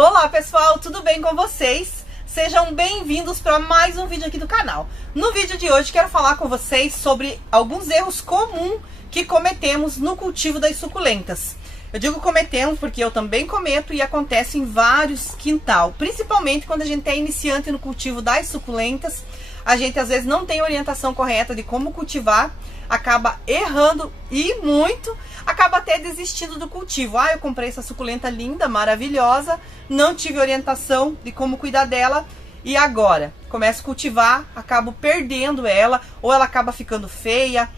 Olá pessoal, tudo bem com vocês? Sejam bem-vindos para mais um vídeo aqui do canal. No vídeo de hoje quero falar com vocês sobre alguns erros comuns que cometemos no cultivo das suculentas. Eu digo cometemos porque eu também cometo e acontece em vários quintal, principalmente quando a gente é iniciante no cultivo das suculentas. A gente às vezes não tem orientação correta de como cultivar, acaba errando e muito, acaba até desistindo do cultivo. Eu comprei essa suculenta linda, maravilhosa, não tive orientação de como cuidar dela e agora começo a cultivar, acabo perdendo ela, ou ela acaba ficando feia,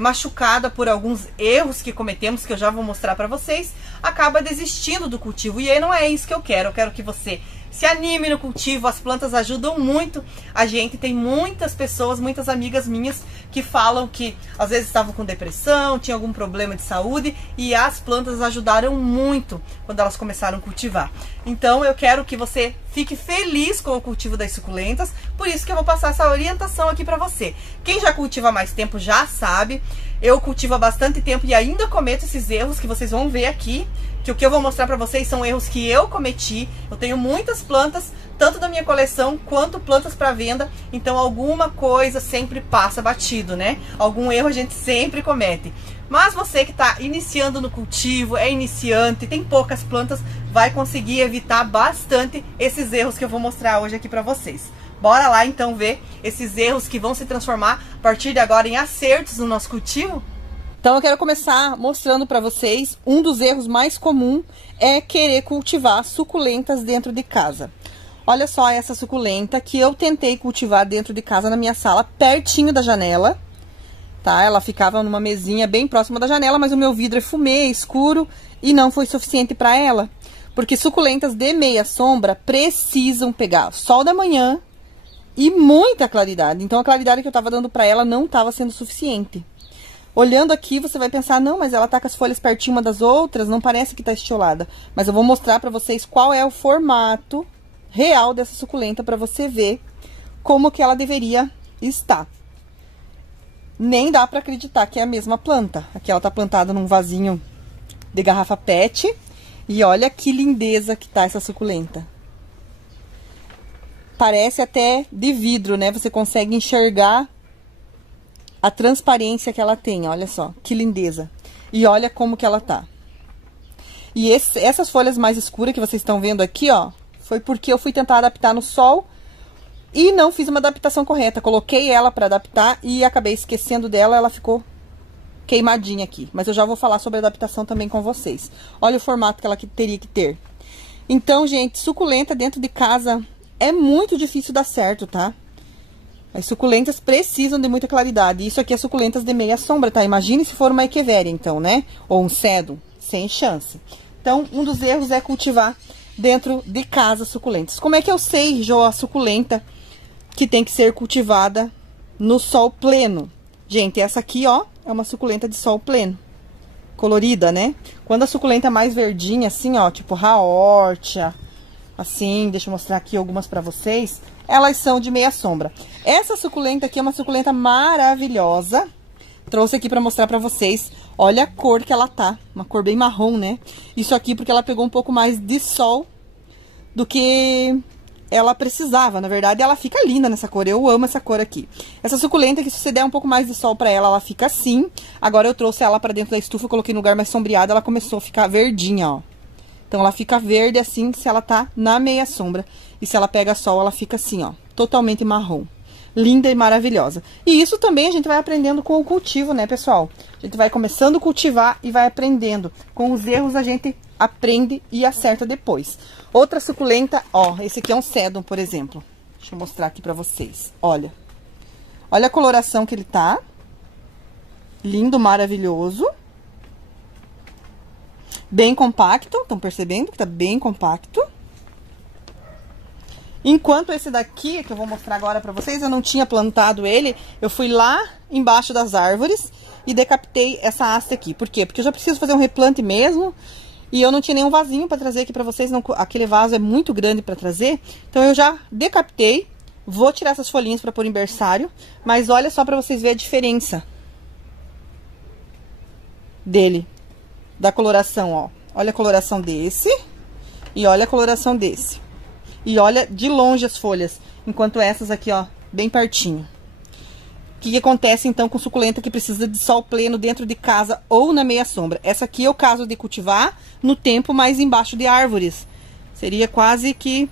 machucada por alguns erros que cometemos, que eu já vou mostrar para vocês, acaba desistindo do cultivo. E aí não é isso que eu quero que você se anime no cultivo. As plantas ajudam muito a gente. Tem muitas pessoas, muitas amigas minhas que falam que às vezes estavam com depressão, tinha algum problema de saúde e as plantas ajudaram muito quando elas começaram a cultivar. Então eu quero que você fique feliz com o cultivo das suculentas, por isso que eu vou passar essa orientação aqui para você. Quem já cultiva há mais tempo já sabe, eu cultivo há bastante tempo e ainda cometo esses erros que vocês vão ver aqui, que o que eu vou mostrar para vocês são erros que eu cometi. Eu tenho muitas plantas, tanto da minha coleção quanto plantas para venda, então alguma coisa sempre passa batido, né? Algum erro a gente sempre comete. Mas você que está iniciando no cultivo, é iniciante, tem poucas plantas, vai conseguir evitar bastante esses erros que eu vou mostrar hoje aqui para vocês. Bora lá então ver esses erros que vão se transformar a partir de agora em acertos no nosso cultivo? Então eu quero começar mostrando para vocês um dos erros mais comuns é querer cultivar suculentas dentro de casa. Olha só essa suculenta que eu tentei cultivar dentro de casa na minha sala, pertinho da janela, tá? Ela ficava numa mesinha bem próxima da janela, mas o meu vidro é fumê, escuro e não foi suficiente para ela. Porque suculentas de meia sombra precisam pegar sol da manhã e muita claridade. Então a claridade que eu tava dando para ela não estava sendo suficiente. Olhando aqui, você vai pensar, não, mas ela tá com as folhas pertinho uma das outras, não parece que tá estiolada. Mas eu vou mostrar pra vocês qual é o formato real dessa suculenta, pra você ver como que ela deveria estar. Nem dá pra acreditar que é a mesma planta. Aqui ela tá plantada num vasinho de garrafa PET. E olha que lindeza que tá essa suculenta. Parece até de vidro, né? Você consegue enxergar a transparência que ela tem, olha só, que lindeza. E olha como que ela tá. E essas folhas mais escuras que vocês estão vendo aqui, ó, foi porque eu fui tentar adaptar no sol e não fiz uma adaptação correta. Coloquei ela para adaptar e acabei esquecendo dela, ela ficou queimadinha aqui. Mas eu já vou falar sobre a adaptação também com vocês. Olha o formato que ela teria que ter. Então, gente, suculenta dentro de casa é muito difícil dar certo, tá? As suculentas precisam de muita claridade. Isso aqui é suculentas de meia sombra, tá? Imagine se for uma echeveria, então, né? Ou um cedo, sem chance. Então, um dos erros é cultivar dentro de casa suculentas. Como é que eu sei, Jô, a suculenta que tem que ser cultivada no sol pleno? Gente, essa aqui, ó, é uma suculenta de sol pleno. Colorida, né? Quando a suculenta é mais verdinha, assim, ó, tipo raórtia, assim, deixa eu mostrar aqui algumas pra vocês. Elas são de meia sombra. Essa suculenta aqui é uma suculenta maravilhosa. Trouxe aqui pra mostrar pra vocês. Olha a cor que ela tá. Uma cor bem marrom, né? Isso aqui porque ela pegou um pouco mais de sol do que ela precisava. Na verdade, ela fica linda nessa cor. Eu amo essa cor aqui. Essa suculenta que se você der um pouco mais de sol pra ela, ela fica assim. Agora eu trouxe ela pra dentro da estufa, coloquei no lugar mais sombreado, ela começou a ficar verdinha, ó. Então, ela fica verde assim se ela tá na meia sombra. E se ela pega sol, ela fica assim, ó, totalmente marrom. Linda e maravilhosa. E isso também a gente vai aprendendo com o cultivo, né, pessoal? A gente vai começando a cultivar e vai aprendendo. Com os erros a gente aprende e acerta depois. Outra suculenta, ó, esse aqui é um sedum, por exemplo. Deixa eu mostrar aqui pra vocês. Olha. Olha a coloração que ele tá. Lindo, maravilhoso. Bem compacto, estão percebendo que tá bem compacto. Enquanto esse daqui, que eu vou mostrar agora pra vocês, eu não tinha plantado ele, eu fui lá embaixo das árvores e decapitei essa haste aqui. Por quê? Porque eu já preciso fazer um replante mesmo e eu não tinha nenhum vasinho pra trazer aqui pra vocês, não, aquele vaso é muito grande pra trazer. Então eu já decapitei, vou tirar essas folhinhas pra pôr em berçário, mas olha só pra vocês verem a diferença dele. Da coloração, ó. Olha a coloração desse E olha a coloração desse. E olha de longe as folhas, enquanto essas aqui, ó, bem pertinho. O que acontece, então, com suculenta que precisa de sol pleno dentro de casa ou na meia sombra? Essa aqui é o caso de cultivar no tempo mais embaixo de árvores. Seria quase que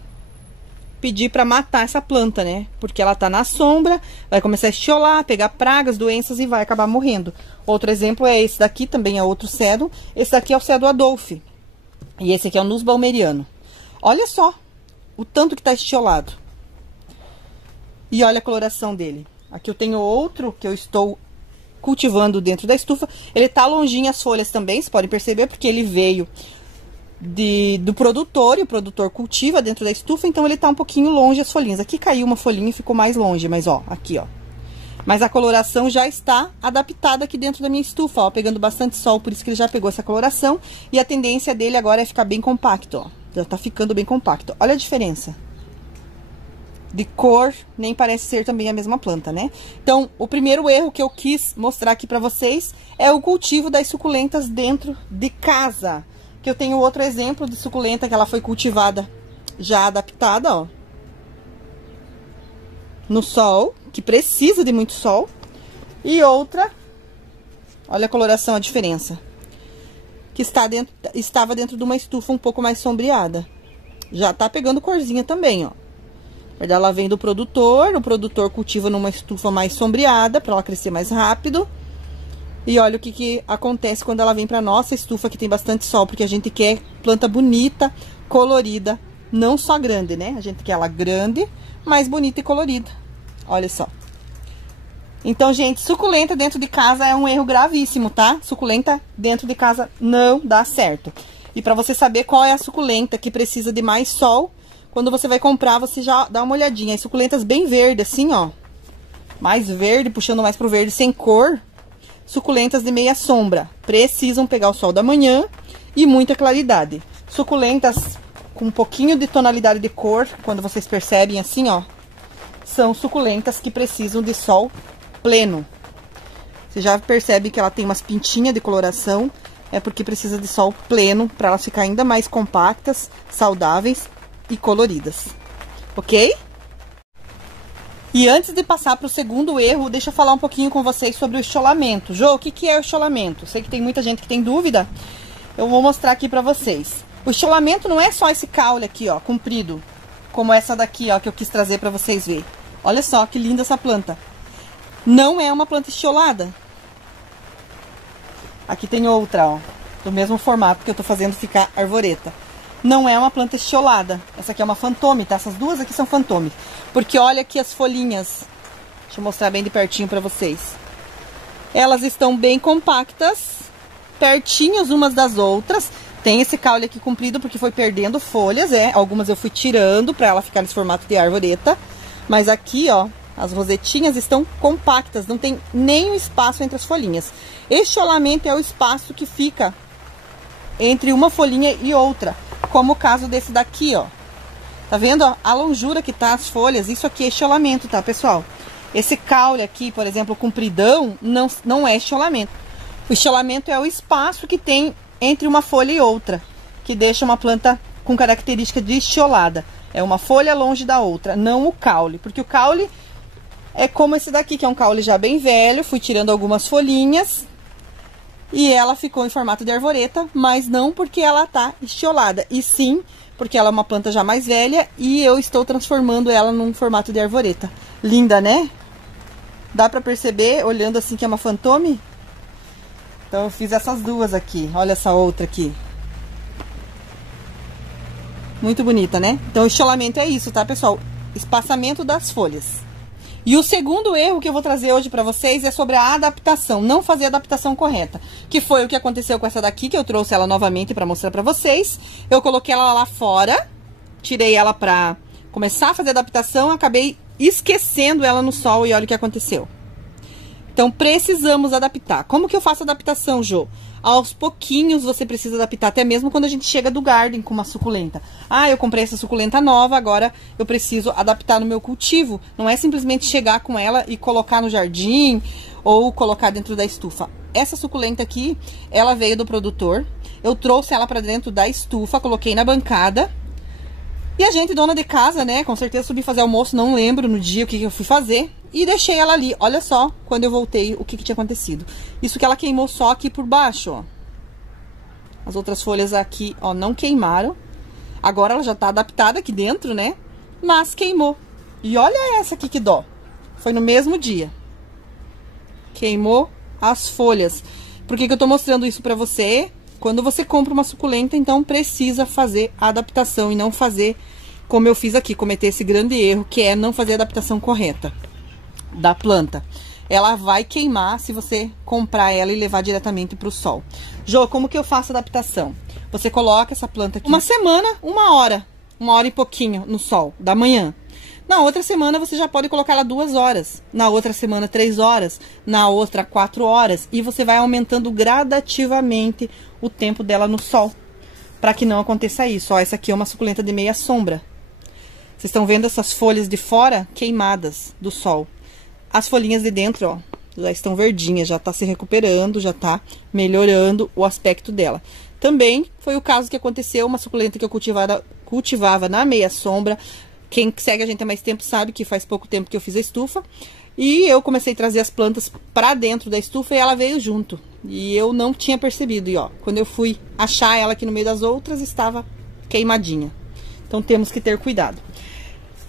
pedir para matar essa planta, né? Porque ela tá na sombra, vai começar a estiolar, pegar pragas, doenças e vai acabar morrendo. Outro exemplo é esse daqui, também é outro cedro. Esse daqui é o cedro Adolphe. E esse aqui é o Nus baumeriano. Olha só o tanto que tá estiolado. E olha a coloração dele. Aqui eu tenho outro que eu estou cultivando dentro da estufa. Ele tá longinho as folhas também, vocês podem perceber, porque ele veio do produtor, e o produtor cultiva dentro da estufa, então ele tá um pouquinho longe as folhinhas. Aqui caiu uma folhinha e ficou mais longe, mas ó, aqui ó. Mas a coloração já está adaptada aqui dentro da minha estufa, ó, pegando bastante sol, por isso que ele já pegou essa coloração. E a tendência dele agora é ficar bem compacto, ó. Já tá ficando bem compacto. Olha a diferença de cor, nem parece ser também a mesma planta, né? Então, o primeiro erro que eu quis mostrar aqui pra vocês é o cultivo das suculentas dentro de casa. Que eu tenho outro exemplo de suculenta que ela foi cultivada já adaptada, ó. No sol, que precisa de muito sol. E outra, olha a coloração, a diferença. Que estava dentro de uma estufa um pouco mais sombreada. Já tá pegando corzinha também, ó. Ela vem do produtor, o produtor cultiva numa estufa mais sombreada, para ela crescer mais rápido. E olha o que acontece quando ela vem para nossa estufa, que tem bastante sol, porque a gente quer planta bonita, colorida, não só grande, né? A gente quer ela grande, mas bonita e colorida. Olha só. Então, gente, suculenta dentro de casa é um erro gravíssimo, tá? Suculenta dentro de casa não dá certo. E para você saber qual é a suculenta que precisa de mais sol, quando você vai comprar, você já dá uma olhadinha. As suculentas bem verdes, assim, ó. Mais verde, puxando mais pro verde, sem cor. Suculentas de meia sombra. Precisam pegar o sol da manhã e muita claridade. Suculentas com um pouquinho de tonalidade de cor, quando vocês percebem assim, ó. São suculentas que precisam de sol pleno. Você já percebe que ela tem umas pintinhas de coloração. É porque precisa de sol pleno para elas ficarem ainda mais compactas, saudáveis e coloridas, ok? E antes de passar para o segundo erro, deixa eu falar um pouquinho com vocês sobre o estiolamento. Jô, o que é o estiolamento? Sei que tem muita gente que tem dúvida, eu vou mostrar aqui para vocês. O estiolamento não é só esse caule aqui, ó, comprido, como essa daqui, ó, que eu quis trazer para vocês verem. Olha só que linda essa planta. Não é uma planta estiolada. Aqui tem outra, ó, do mesmo formato que eu tô fazendo ficar arvoreta. Não é uma planta estiolada. Essa aqui é uma fantôme, tá? Essas duas aqui são fantôme. Porque olha aqui as folhinhas. Deixa eu mostrar bem de pertinho pra vocês. Elas estão bem compactas, pertinhas umas das outras. Tem esse caule aqui comprido porque foi perdendo folhas, Algumas eu fui tirando pra ela ficar nesse formato de arvoreta. Mas aqui, ó, as rosetinhas estão compactas, não tem nenhum espaço entre as folhinhas. Estiolamento é o espaço que fica entre uma folhinha e outra. Como o caso desse daqui, ó. Tá vendo, ó? A longura que tá as folhas, isso aqui é estiolamento, tá, pessoal? Esse caule aqui, por exemplo, compridão, não é estiolamento. O estiolamento é o espaço que tem entre uma folha e outra, que deixa uma planta com característica de estiolada. É uma folha longe da outra, não o caule. Porque o caule é como esse daqui, que é um caule já bem velho. Fui tirando algumas folhinhas e ela ficou em formato de arvoreta, mas não porque ela tá estiolada, e sim porque ela é uma planta já mais velha e eu estou transformando ela num formato de arvoreta. Linda, né? Dá pra perceber, olhando assim, que é uma fantôme? Então eu fiz essas duas aqui. Olha essa outra aqui. Muito bonita, né? Então o estiolamento é isso, tá, pessoal? Espaçamento das folhas. E o segundo erro que eu vou trazer hoje pra vocês é sobre a adaptação, não fazer a adaptação correta. Que foi o que aconteceu com essa daqui, que eu trouxe ela novamente pra mostrar pra vocês. Eu coloquei ela lá fora, tirei ela pra começar a fazer a adaptação, acabei esquecendo ela no sol e olha o que aconteceu. Então precisamos adaptar. Como que eu faço a adaptação, Jô? aos pouquinhos você precisa adaptar, até mesmo quando a gente chega do garden com uma suculenta. Ah, eu comprei essa suculenta nova, agora eu preciso adaptar no meu cultivo. Não é simplesmente chegar com ela e colocar no jardim ou colocar dentro da estufa. Essa suculenta aqui, ela veio do produtor. Eu trouxe ela para dentro da estufa, coloquei na bancada. E a gente, dona de casa, né, com certeza subi fazer almoço, não lembro no dia o que eu fui fazer. E deixei ela ali. Olha só, quando eu voltei, o que tinha acontecido. Isso que ela queimou só aqui por baixo, ó. As outras folhas aqui, ó, não queimaram. Agora ela já tá adaptada aqui dentro, né? Mas queimou. E olha essa aqui que dó. Foi no mesmo dia. Queimou as folhas. Por que eu tô mostrando isso pra você? Quando você compra uma suculenta, então precisa fazer a adaptação e não fazer como eu fiz aqui, cometer esse grande erro, que é não fazer a adaptação correta da planta. Ela vai queimar se você comprar ela e levar diretamente para o sol. Jô, como que eu faço a adaptação? Você coloca essa planta aqui uma semana, uma hora e pouquinho no sol, da manhã. Na outra semana você já pode colocar ela 2 horas, na outra semana 3 horas, na outra 4 horas, e você vai aumentando gradativamente o tempo dela no sol, para que não aconteça isso. Ó, essa aqui é uma suculenta de meia sombra. Vocês estão vendo essas folhas de fora queimadas do sol. As folhinhas de dentro, ó, já estão verdinhas, já tá se recuperando, já tá melhorando o aspecto dela. Também foi o caso que aconteceu, uma suculenta que eu cultivava na meia sombra. Quem segue a gente há mais tempo sabe que faz pouco tempo que eu fiz a estufa. E eu comecei a trazer as plantas pra dentro da estufa e ela veio junto. E eu não tinha percebido. E ó, quando eu fui achar ela aqui no meio das outras, estava queimadinha. Então temos que ter cuidado.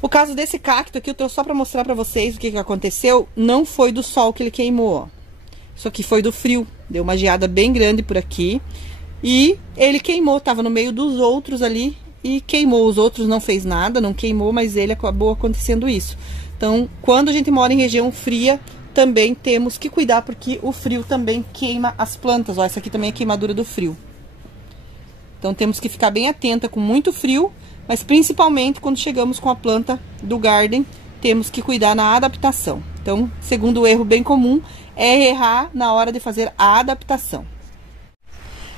O caso desse cacto aqui, eu tô só pra mostrar pra vocês o que aconteceu. Não foi do sol que ele queimou, ó. Isso aqui foi do frio. Deu uma geada bem grande por aqui. E ele queimou, tava no meio dos outros ali e queimou. Os outros não fez nada, não queimou, mas ele acabou acontecendo isso. Então, quando a gente mora em região fria, também temos que cuidar, porque o frio também queima as plantas. Ó, essa aqui também é queimadura do frio. Então, temos que ficar bem atenta com muito frio. Mas principalmente quando chegamos com a planta do garden, temos que cuidar na adaptação. Então, segundo erro bem comum, é errar na hora de fazer a adaptação.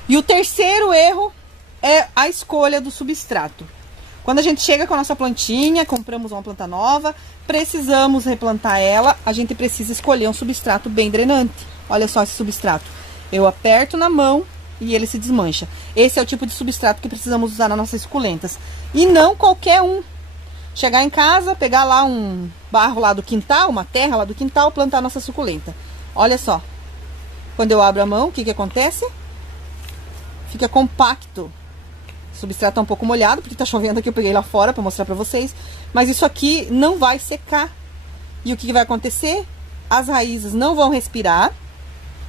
E o terceiro erro é a escolha do substrato. Quando a gente chega com a nossa plantinha, compramos uma planta nova, precisamos replantar ela, a gente precisa escolher um substrato bem drenante. Olha só esse substrato. Eu aperto na mão e ele se desmancha. Esse é o tipo de substrato que precisamos usar nas nossas suculentas. E não qualquer um. Chegar em casa, pegar lá um barro lá do quintal, uma terra lá do quintal, plantar nossa suculenta. Olha só. Quando eu abro a mão, o que acontece? Fica compacto. O substrato tá um pouco molhado, porque tá chovendo aqui, eu peguei lá fora para mostrar para vocês. Mas isso aqui não vai secar. E o que vai acontecer? As raízes não vão respirar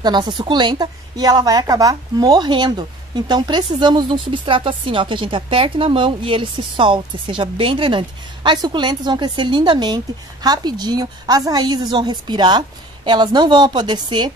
da nossa suculenta e ela vai acabar morrendo. Então precisamos de um substrato assim, ó, que a gente aperte na mão e ele se solte, seja bem drenante. As suculentas vão crescer lindamente, rapidinho, as raízes vão respirar, elas não vão apodrecer.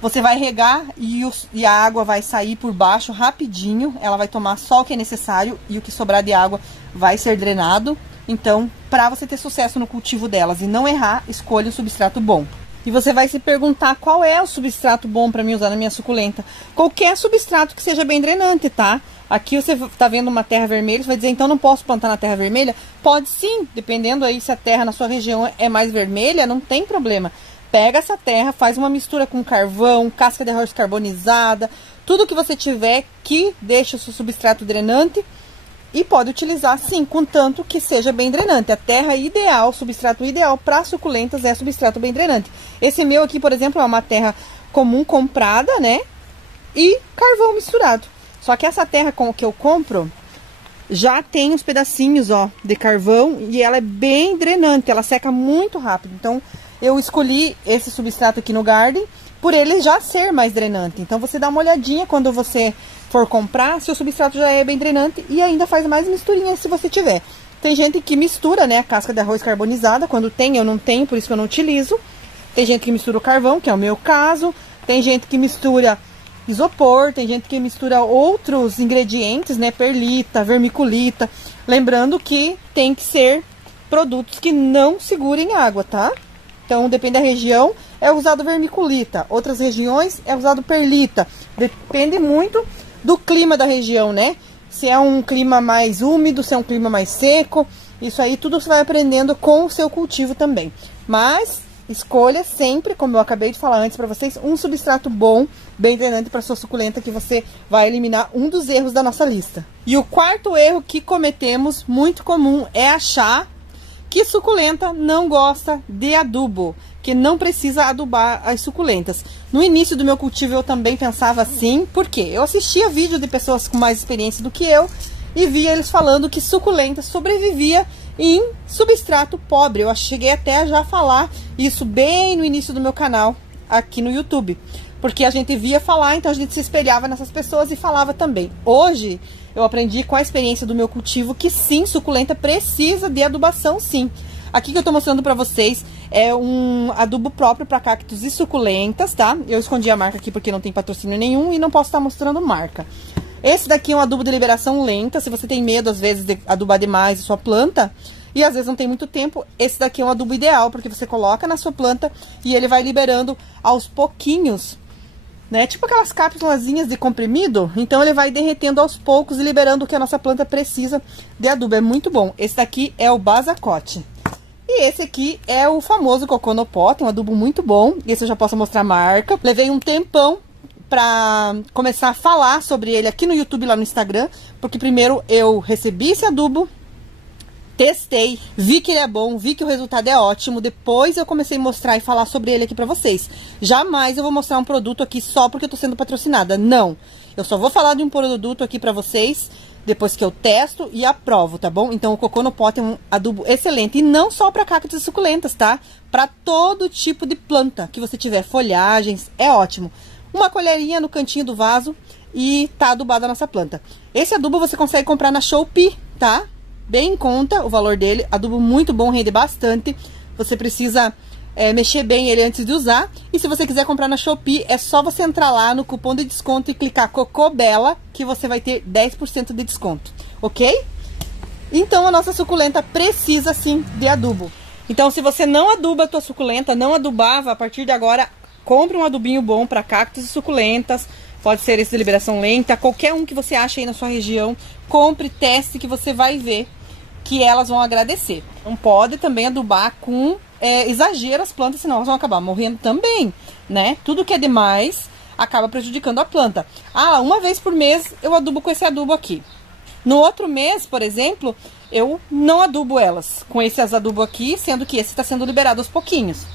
Você vai regar e a água vai sair por baixo rapidinho, ela vai tomar só o que é necessário e o que sobrar de água vai ser drenado. Então, para você ter sucesso no cultivo delas e não errar, escolha um substrato bom. E você vai se perguntar qual é o substrato bom para mim usar na minha suculenta. Qualquer substrato que seja bem drenante, tá? Aqui você tá vendo uma terra vermelha, você vai dizer, então não posso plantar na terra vermelha? Pode sim, dependendo aí se a terra na sua região é mais vermelha, não tem problema. Pega essa terra, faz uma mistura com carvão, casca de arroz carbonizada, tudo que você tiver que deixe o seu substrato drenante. E pode utilizar sim, contanto que seja bem drenante. A terra ideal, o substrato ideal para suculentas é substrato bem drenante. Esse meu aqui, por exemplo, é uma terra comum comprada, né? E carvão misturado. Só que essa terra com que eu compro já tem uns pedacinhos, ó, de carvão e ela é bem drenante, ela seca muito rápido. Então, eu escolhi esse substrato aqui no garden por ele já ser mais drenante. Então, você dá uma olhadinha quando você for comprar, se o substrato já é bem drenante e ainda faz mais misturinha se você tiver. Tem gente que mistura, né, a casca de arroz carbonizada, quando tem, eu não tenho, por isso que eu não utilizo. Tem gente que mistura o carvão, que é o meu caso. Tem gente que mistura isopor, tem gente que mistura outros ingredientes, né, perlita, vermiculita. Lembrando que tem que ser produtos que não segurem água, tá? Então, depende da região, é usado vermiculita, outras regiões é usado perlita. Depende muito do clima da região, né? Se é um clima mais úmido, se é um clima mais seco, isso aí tudo você vai aprendendo com o seu cultivo também. Mas escolha sempre, como eu acabei de falar antes para vocês, um substrato bom, bem drenante para sua suculenta, que você vai eliminar um dos erros da nossa lista. E o quarto erro que cometemos, muito comum, é achar que suculenta não gosta de adubo, que não precisa adubar as suculentas. No início do meu cultivo eu também pensava assim, porque eu assistia vídeo de pessoas com mais experiência do que eu e via eles falando que suculenta sobrevivia em substrato pobre. Eu cheguei até a já falar isso bem no início do meu canal aqui no YouTube, porque a gente via falar, então a gente se espelhava nessas pessoas e falava também. Hoje eu aprendi com a experiência do meu cultivo que sim, suculenta precisa de adubação, sim. Aqui que eu tô mostrando pra vocês é um adubo próprio para cactos e suculentas, tá? Eu escondi a marca aqui porque não tem patrocínio nenhum e não posso estar mostrando marca. Esse daqui é um adubo de liberação lenta. Se você tem medo às vezes de adubar demais a sua planta e às vezes não tem muito tempo, esse daqui é um adubo ideal, porque você coloca na sua planta e ele vai liberando aos pouquinhos, né? Tipo aquelas cápsulazinhas de comprimido. Então ele vai derretendo aos poucos e liberando o que a nossa planta precisa de adubo. É muito bom. Esse daqui é o Basacote. E esse aqui é o famoso Coconopot, um adubo muito bom. Esse eu já posso mostrar a marca. Levei um tempão pra começar a falar sobre ele aqui no YouTube e lá no Instagram, porque primeiro eu recebi esse adubo, testei, vi que ele é bom, vi que o resultado é ótimo, depois eu comecei a mostrar e falar sobre ele aqui pra vocês. Jamais eu vou mostrar um produto aqui só porque eu tô sendo patrocinada, não. Eu só vou falar de um produto aqui pra vocês depois que eu testo e aprovo, tá bom? Então o Coconopot é um adubo excelente, e não só para cactos e suculentas, tá? Para todo tipo de planta que você tiver, folhagens, é ótimo. Uma colherinha no cantinho do vaso e tá adubada a nossa planta. Esse adubo você consegue comprar na Shopee, tá? Bem em conta o valor dele, adubo muito bom, rende bastante. Você precisa mexer bem ele antes de usar. E se você quiser comprar na Shopee, é só você entrar lá no cupom de desconto e clicar Cocobela, que você vai ter 10% de desconto, ok? Então a nossa suculenta precisa sim de adubo. Então se você não aduba a tua suculenta, não adubava, a partir de agora, compre um adubinho bom para cactos e suculentas. Pode ser esse de liberação lenta, qualquer um que você ache aí na sua região. Compre, teste, que você vai ver que elas vão agradecer. Não pode também adubar com exagero as plantas, senão elas vão acabar morrendo também, né? Tudo que é demais acaba prejudicando a planta. Ah, uma vez por mês eu adubo com esse adubo aqui. No outro mês, por exemplo, eu não adubo elas com esse adubo aqui, sendo que esse está sendo liberado aos pouquinhos.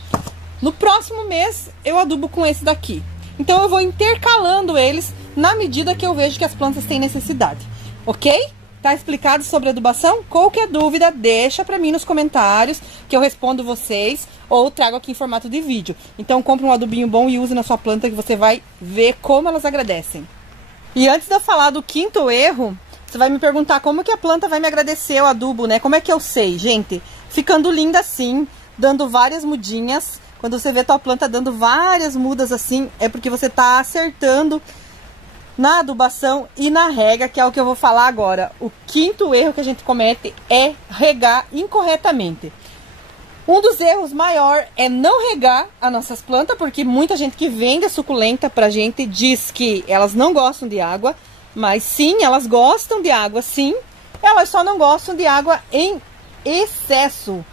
No próximo mês eu adubo com esse daqui. Então eu vou intercalando eles na medida que eu vejo que as plantas têm necessidade, ok? Tá explicado sobre adubação? Qualquer dúvida, deixa pra mim nos comentários que eu respondo vocês ou trago aqui em formato de vídeo. Então compre um adubinho bom e use na sua planta que você vai ver como elas agradecem. E antes de eu falar do quinto erro, você vai me perguntar como que a planta vai me agradecer o adubo, né? Como é que eu sei, gente? Ficando linda assim, dando várias mudinhas. Quando você vê a tua planta dando várias mudas assim, é porque você tá acertando na adubação e na rega, que é o que eu vou falar agora. O quinto erro que a gente comete é regar incorretamente. Um dos erros maior é não regar as nossas plantas, porque muita gente que vende a suculenta pra gente diz que elas não gostam de água, mas sim, elas gostam de água, sim. Elas só não gostam de água em excesso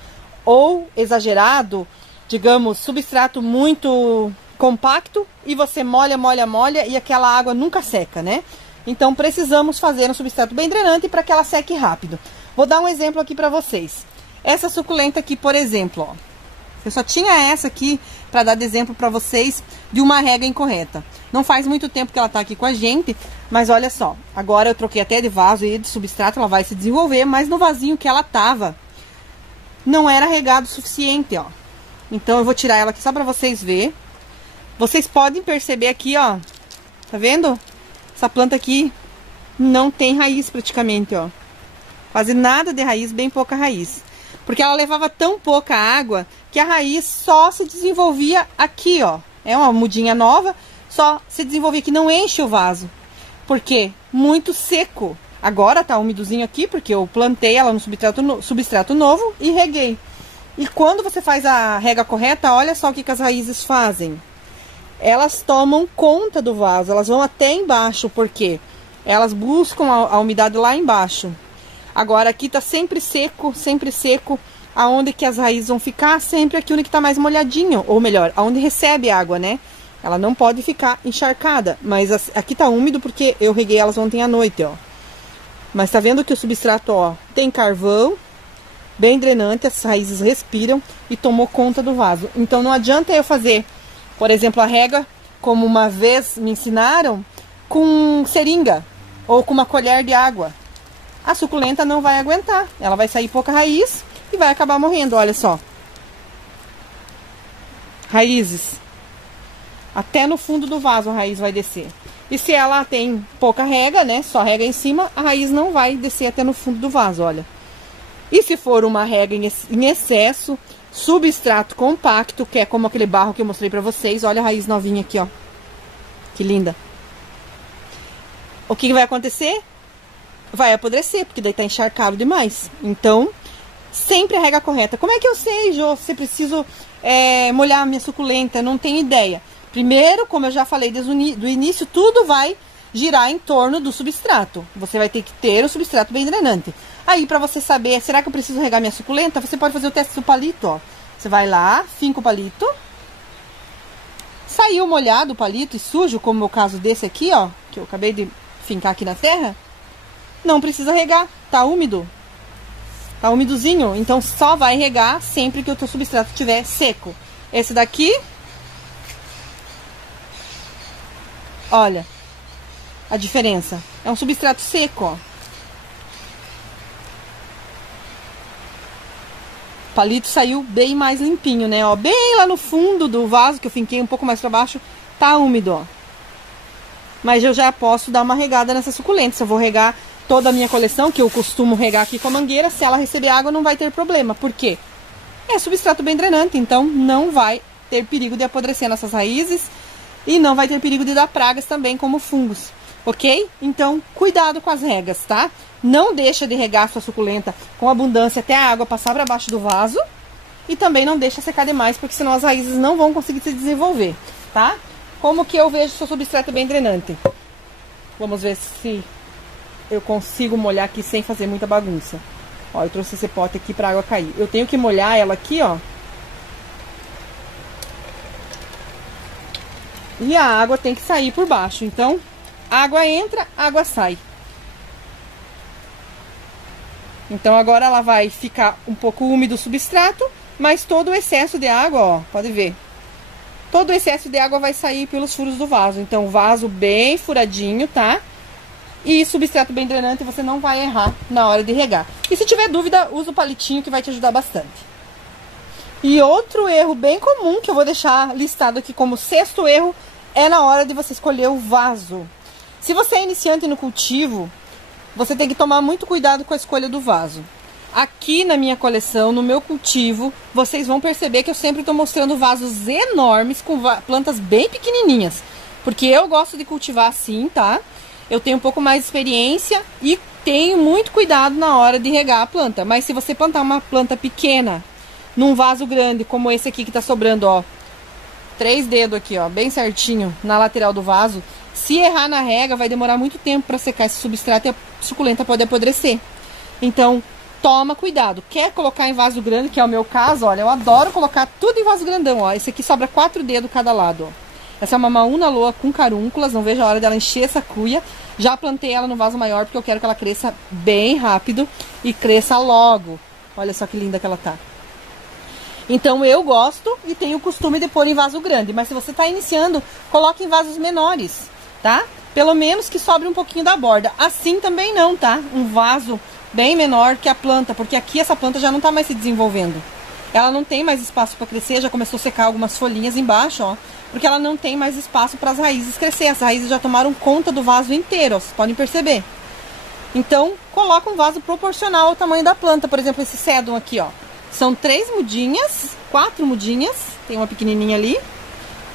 ou exagerado, digamos, substrato muito compacto e você molha, molha, molha e aquela água nunca seca, né? Então precisamos fazer um substrato bem drenante para que ela seque rápido. Vou dar um exemplo aqui para vocês. Essa suculenta aqui, por exemplo, ó. Eu só tinha essa aqui para dar de exemplo para vocês de uma rega incorreta. Não faz muito tempo que ela tá aqui com a gente, mas olha só. Agora eu troquei até de vaso e de substrato, ela vai se desenvolver, mas no vasinho que ela tava, não era regado o suficiente, ó. Então eu vou tirar ela aqui só pra vocês verem. Vocês podem perceber aqui, ó. Tá vendo? Essa planta aqui não tem raiz praticamente, ó. Quase nada de raiz, bem pouca raiz. Porque ela levava tão pouca água que a raiz só se desenvolvia aqui, ó. É uma mudinha nova, só se desenvolvia aqui, não enche o vaso. Por quê? Muito seco. Agora tá umidozinho aqui, porque eu plantei ela no substrato novo e reguei. E quando você faz a rega correta, olha só o que as raízes fazem. Elas tomam conta do vaso, elas vão até embaixo, porque elas buscam a umidade lá embaixo. Agora aqui tá sempre seco, aonde que as raízes vão ficar? Sempre aqui onde que tá mais molhadinho, ou melhor, aonde recebe água, né? Ela não pode ficar encharcada, mas aqui tá úmido porque eu reguei elas ontem à noite, ó. Mas tá vendo que o substrato, ó, tem carvão, bem drenante, as raízes respiram e tomou conta do vaso. Então não adianta eu fazer, por exemplo, a rega, como uma vez me ensinaram, com seringa ou com uma colher de água. A suculenta não vai aguentar, ela vai sair pouca raiz e vai acabar morrendo, olha só. Raízes. Até no fundo do vaso a raiz vai descer. E se ela tem pouca rega, né, só rega em cima, a raiz não vai descer até no fundo do vaso, olha. E se for uma rega em excesso, substrato compacto, que é como aquele barro que eu mostrei pra vocês, olha a raiz novinha aqui, ó. Que linda. O que vai acontecer? Vai apodrecer, porque daí tá encharcado demais. Então, sempre a rega correta. Como é que eu sei, Jô, se preciso molhar a minha suculenta? Não tenho ideia. Primeiro, como eu já falei desde o início, tudo vai girar em torno do substrato. Você vai ter que ter o substrato bem drenante. Aí, pra você saber, será que eu preciso regar minha suculenta? Você pode fazer o teste do palito, ó. Você vai lá, finca o palito. Saiu molhado o palito e sujo, como é o caso desse aqui, ó, que eu acabei de fincar aqui na terra. Não precisa regar, tá úmido. Tá umidozinho, então só vai regar sempre que o teu substrato estiver seco. Esse daqui, olha a diferença. É um substrato seco, ó. O palito saiu bem mais limpinho, né? Ó, bem lá no fundo do vaso, que eu finquei um pouco mais pra baixo, tá úmido, ó. Mas eu já posso dar uma regada nessa suculenta. Se eu vou regar toda a minha coleção, que eu costumo regar aqui com a mangueira, se ela receber água não vai ter problema. Por quê? É substrato bem drenante, então não vai ter perigo de apodrecer nossas raízes e não vai ter perigo de dar pragas também, como fungos, ok? Então, cuidado com as regas, tá? Não deixa de regar a sua suculenta com abundância até a água passar para baixo do vaso e também não deixa secar demais, porque senão as raízes não vão conseguir se desenvolver, tá? Como que eu vejo seu substrato bem drenante? Vamos ver se eu consigo molhar aqui sem fazer muita bagunça. Ó, eu trouxe esse pote aqui pra água cair. Eu tenho que molhar ela aqui, ó. E a água tem que sair por baixo. Então, água entra, água sai. Então agora ela vai ficar um pouco úmido o substrato, mas todo o excesso de água, ó, pode ver. Todo o excesso de água vai sair pelos furos do vaso. Então, vaso bem furadinho, tá? E substrato bem drenante, você não vai errar na hora de regar. E se tiver dúvida, usa o palitinho que vai te ajudar bastante. E outro erro bem comum, que eu vou deixar listado aqui como sexto erro, é na hora de você escolher o vaso. Se você é iniciante no cultivo, você tem que tomar muito cuidado com a escolha do vaso. Aqui na minha coleção, no meu cultivo, vocês vão perceber que eu sempre estou mostrando vasos enormes com plantas bem pequenininhas. Porque eu gosto de cultivar assim, tá? Eu tenho um pouco mais de experiência e tenho muito cuidado na hora de regar a planta. Mas se você plantar uma planta pequena num vaso grande, como esse aqui que tá sobrando, ó, 3 dedos aqui, ó, bem certinho na lateral do vaso, se errar na rega, vai demorar muito tempo para secar esse substrato e a suculenta pode apodrecer. Então, toma cuidado. Quer colocar em vaso grande, que é o meu caso, olha, eu adoro colocar tudo em vaso grandão, ó. Esse aqui sobra 4 dedos cada lado, ó. Essa é uma maúna loa com carúnculas, não vejo a hora dela encher essa cuia. Já plantei ela no vaso maior porque eu quero que ela cresça bem rápido e cresça logo. Olha só que linda que ela tá. Então eu gosto e tenho o costume de pôr em vaso grande, mas se você tá iniciando, coloque em vasos menores, tá? Pelo menos que sobre um pouquinho da borda. Assim também não, tá? Um vaso bem menor que a planta, porque aqui essa planta já não tá mais se desenvolvendo. Ela não tem mais espaço para crescer, já começou a secar algumas folhinhas embaixo, ó. Porque ela não tem mais espaço para as raízes crescer. As raízes já tomaram conta do vaso inteiro, ó, vocês podem perceber. Então, coloca um vaso proporcional ao tamanho da planta. Por exemplo, esse cédum aqui, ó. São 3 mudinhas, 4 mudinhas, tem uma pequenininha ali,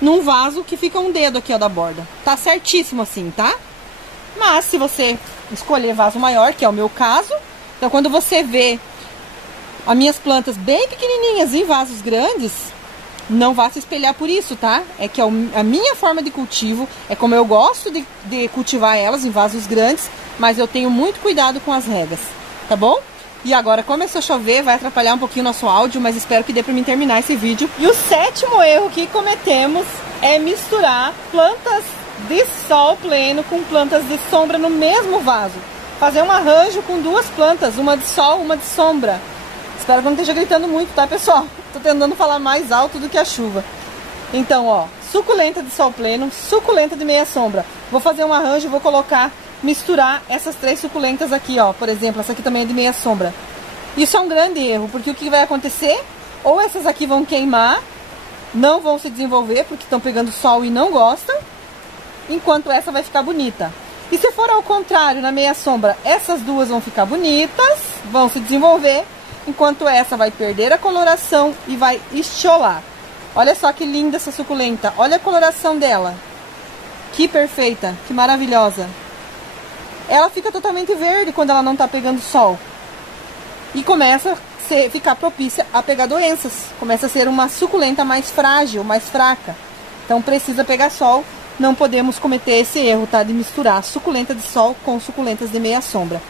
num vaso que fica um dedo aqui, ó, da borda. Tá certíssimo assim, tá? Mas se você escolher vaso maior, que é o meu caso, então quando você vê as minhas plantas bem pequenininhas em vasos grandes, não vá se espelhar por isso, tá? É que a minha forma de cultivo é como eu gosto de cultivar elas em vasos grandes, mas eu tenho muito cuidado com as regas, tá bom? E agora começou a chover, vai atrapalhar um pouquinho o nosso áudio, mas espero que dê pra mim terminar esse vídeo. E o 7º erro que cometemos é misturar plantas de sol pleno com plantas de sombra no mesmo vaso. Fazer um arranjo com duas plantas, uma de sol, uma de sombra. Espero que não esteja gritando muito, tá, pessoal? Tô tentando falar mais alto do que a chuva. Então, ó, suculenta de sol pleno, suculenta de meia sombra. Vou fazer um arranjo, vou misturar essas 3 suculentas aqui, ó. Por exemplo, essa aqui também é de meia sombra. Isso é um grande erro, porque o que vai acontecer? Ou essas aqui vão queimar, não vão se desenvolver porque estão pegando sol e não gostam, enquanto essa vai ficar bonita. E se for ao contrário, na meia sombra, essas duas vão ficar bonitas, vão se desenvolver, enquanto essa vai perder a coloração e vai estiolar. Olha só que linda essa suculenta, olha a coloração dela. Que perfeita, que maravilhosa. Ela fica totalmente verde quando ela não está pegando sol. E começa a ficar propícia a pegar doenças. Começa a ser uma suculenta mais frágil, mais fraca. Então precisa pegar sol. Não podemos cometer esse erro, tá? De misturar suculenta de sol com suculentas de meia sombra.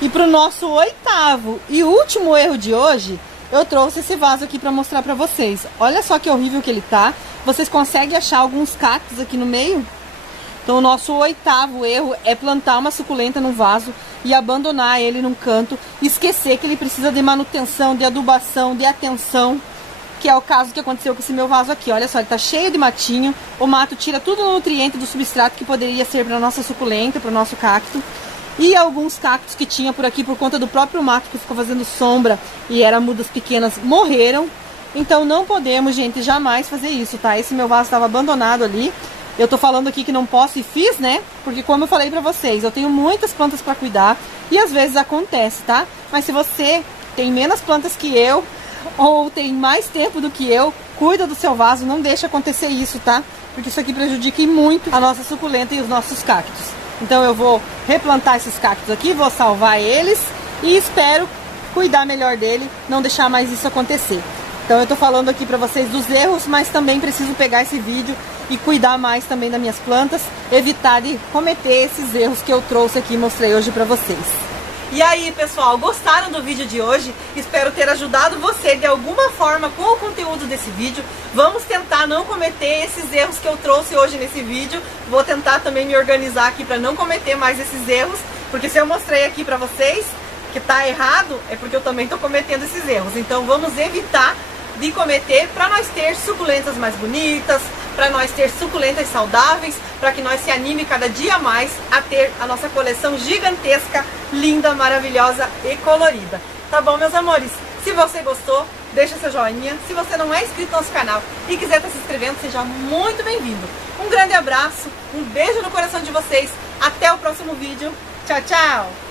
E para o nosso 8º e último erro de hoje, eu trouxe esse vaso aqui para mostrar para vocês. Olha só que horrível que ele tá. Vocês conseguem achar alguns cactos aqui no meio? Então o nosso 8º erro é plantar uma suculenta num vaso e abandonar ele num canto, esquecer que ele precisa de manutenção, de adubação, de atenção, que é o caso que aconteceu com esse meu vaso aqui. Olha só, ele tá cheio de matinho, o mato tira tudo o nutriente do substrato que poderia ser para nossa suculenta, para o nosso cacto. E alguns cactos que tinha por aqui, por conta do próprio mato que ficou fazendo sombra e eram mudas pequenas, morreram. Então não podemos, gente, jamais fazer isso, tá? Esse meu vaso estava abandonado ali. Eu tô falando aqui que não posso e fiz, né? Porque como eu falei pra vocês, eu tenho muitas plantas pra cuidar e às vezes acontece, tá? Mas se você tem menos plantas que eu ou tem mais tempo do que eu, cuida do seu vaso, não deixa acontecer isso, tá? Porque isso aqui prejudica muito a nossa suculenta e os nossos cactos. Então eu vou replantar esses cactos aqui, vou salvar eles e espero cuidar melhor dele, não deixar mais isso acontecer. Então eu tô falando aqui pra vocês dos erros, mas também preciso pegar esse vídeo e cuidar mais também das minhas plantas, evitar de cometer esses erros que eu trouxe aqui e mostrei hoje pra vocês. E aí, pessoal, gostaram do vídeo de hoje? Espero ter ajudado você de alguma forma com o conteúdo desse vídeo. Vamos tentar não cometer esses erros que eu trouxe hoje nesse vídeo. Vou tentar também me organizar aqui para não cometer mais esses erros, porque se eu mostrei aqui para vocês que tá errado, é porque eu também tô cometendo esses erros. Então vamos evitar de cometer para nós ter suculentas mais bonitas, para nós ter suculentas saudáveis, para que nós se anime cada dia mais a ter a nossa coleção gigantesca, linda, maravilhosa e colorida. Tá bom, meus amores? Se você gostou, deixa seu joinha. Se você não é inscrito no nosso canal e quiser estar se inscrevendo, seja muito bem-vindo. Um grande abraço, um beijo no coração de vocês. Até o próximo vídeo. Tchau, tchau!